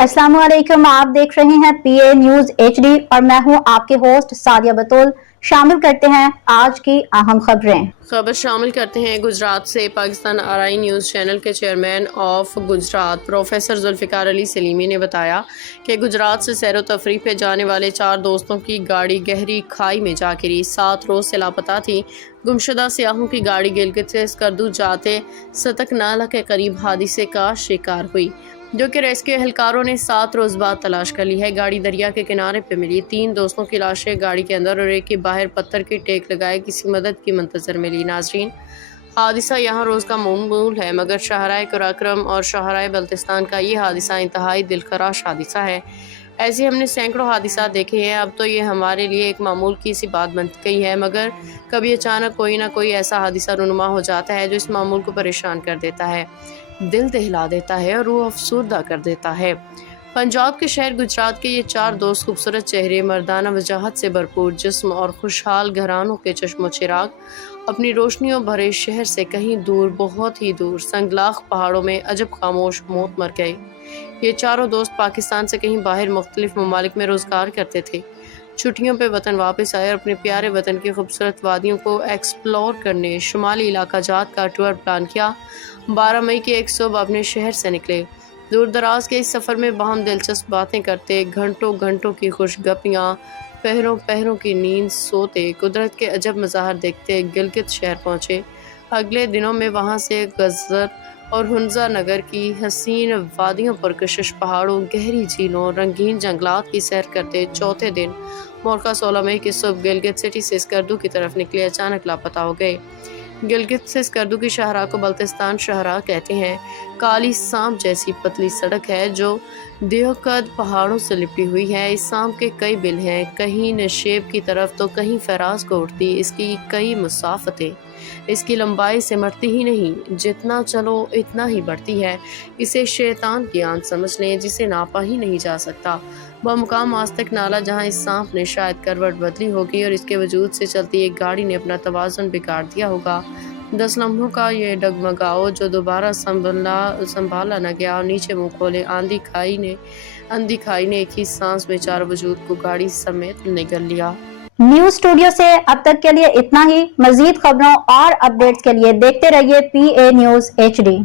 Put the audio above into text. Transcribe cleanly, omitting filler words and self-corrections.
अस्सलाम वालेकुम, आप देख रहे हैं पीए न्यूज एचडी और मैं हूं आपके होस्ट सादिया बतूल। शामिल करते हैं आज की अहम खबर शामिल करते हैं गुजरात से। पाकिस्तान आरआई न्यूज़ चैनल के chairman of Gujarat professor Zulfiqar Ali Salimi ने बताया कि गुजरात से सैर व तफरीह पे जाने वाले 4 दोस्तों की गाड़ी गहरी खाई में जा गिरी। 7 रोज से लापता थी। गुमशुदा सियाहों की गाड़ी गिलगित से स्कर्दू जाते सतक नाला के करीब हादसे का शिकार हुई, जो कि रेस्क्यू एहलकारों ने 7 रोज बाद तलाश कर ली है। गाड़ी दरिया के किनारे पे मिली। 3 दोस्तों की लाशें गाड़ी के अंदर और एक के बाहर पत्थर की टेक लगाए किसी मदद की मंतजर मिली। नाजरीन, हादसा यहाँ रोज़ का मामूल है, मगर शाहराए कुराक्रम और शाहराए बल्तिस्तान का ये हादसा इंतहाई दिलखराश हादसा है। ऐसे हमने सैकड़ों हादसा देखे हैं। अब तो ये हमारे लिए एक मामूल की सी बात बन गई है, मगर कभी अचानक कोई ना कोई ऐसा हादसा रुनुमा हो जाता है जो इस मामूल को परेशान कर देता है, दिल दहला देता है और रूह अफसुर्दा कर देता है। पंजाब के शहर गुजरात के ये 4 दोस्त खूबसूरत चेहरे, मर्दाना वजाहत से भरपूर जिस्म और खुशहाल घरानों के चश्मो चिराग अपनी रोशनियों भरे शहर से कहीं दूर, बहुत ही दूर संगलाख पहाड़ों में अजब खामोश मौत मर गए। ये चारों दोस्त पाकिस्तान से कहीं बाहर मुख्तलिफ ममालिक में रोजगार करते थे। छुट्टियों पे वतन वापस आए और अपने प्यारे वतन की खूबसूरत वादियों को एक्सप्लोर करने शुमाली इलाका जात का टूर प्लान किया। 12 मई की एक सुबह अपने शहर से निकले। दूर दराज के इस सफ़र में बाहम दिलचस्प बातें करते, घंटों घंटों की खुशगपियाँ, पहरों पहरों की नींद सोते, कुदरत के अजब मज़ाहर देखते गिलगित शहर पहुँचे। अगले दिनों में वहाँ से गज़र और हुंजा नगर की हसीन वादियों पर कशिश पहाड़ों, गहरी झीलों, रंगीन जंगलात की सैर करते चौथे दिन मोरका 16 मई की सुबह गिलगित सिटी से स्कर्दू की तरफ निकले, अचानक लापता हो गए। गिलगित से स्कर्दू की शाहराह को बल्तिस्तान शाहराह कहते हैं। काली सांप जैसी पतली सड़क है जो देहकद पहाड़ों से लिपटी हुई है। इस सांप के कई बिल हैं, कहीं नशेब की तरफ तो कहीं फराज को उड़ती। इसकी कई मुसाफतें, इसकी लंबाई सिमटती ही नहीं, जितना चलो इतना ही बढ़ती है। इसे शैतान की आंत समझ लें जिसे नापा ही नहीं जा सकता। बमुकाम आस्तिक नाला जहां इस सांप ने शायद करवट बदली होगी और इसके वजूद से चलती एक गाड़ी ने अपना तवाज़ुन बिगाड़ दिया होगा। 10 लम्हों का ये डगमगाओ जो दोबारा संभाला न गया और नीचे मुँह खोले अंधी खाई ने एक ही सांस में चारों वजूद को गाड़ी समेत निगल लिया। न्यूज स्टूडियो से अब तक के लिए इतना ही। मजीद खबरों और अपडेट्स के लिए देखते रहिए पीए न्यूज एचडी।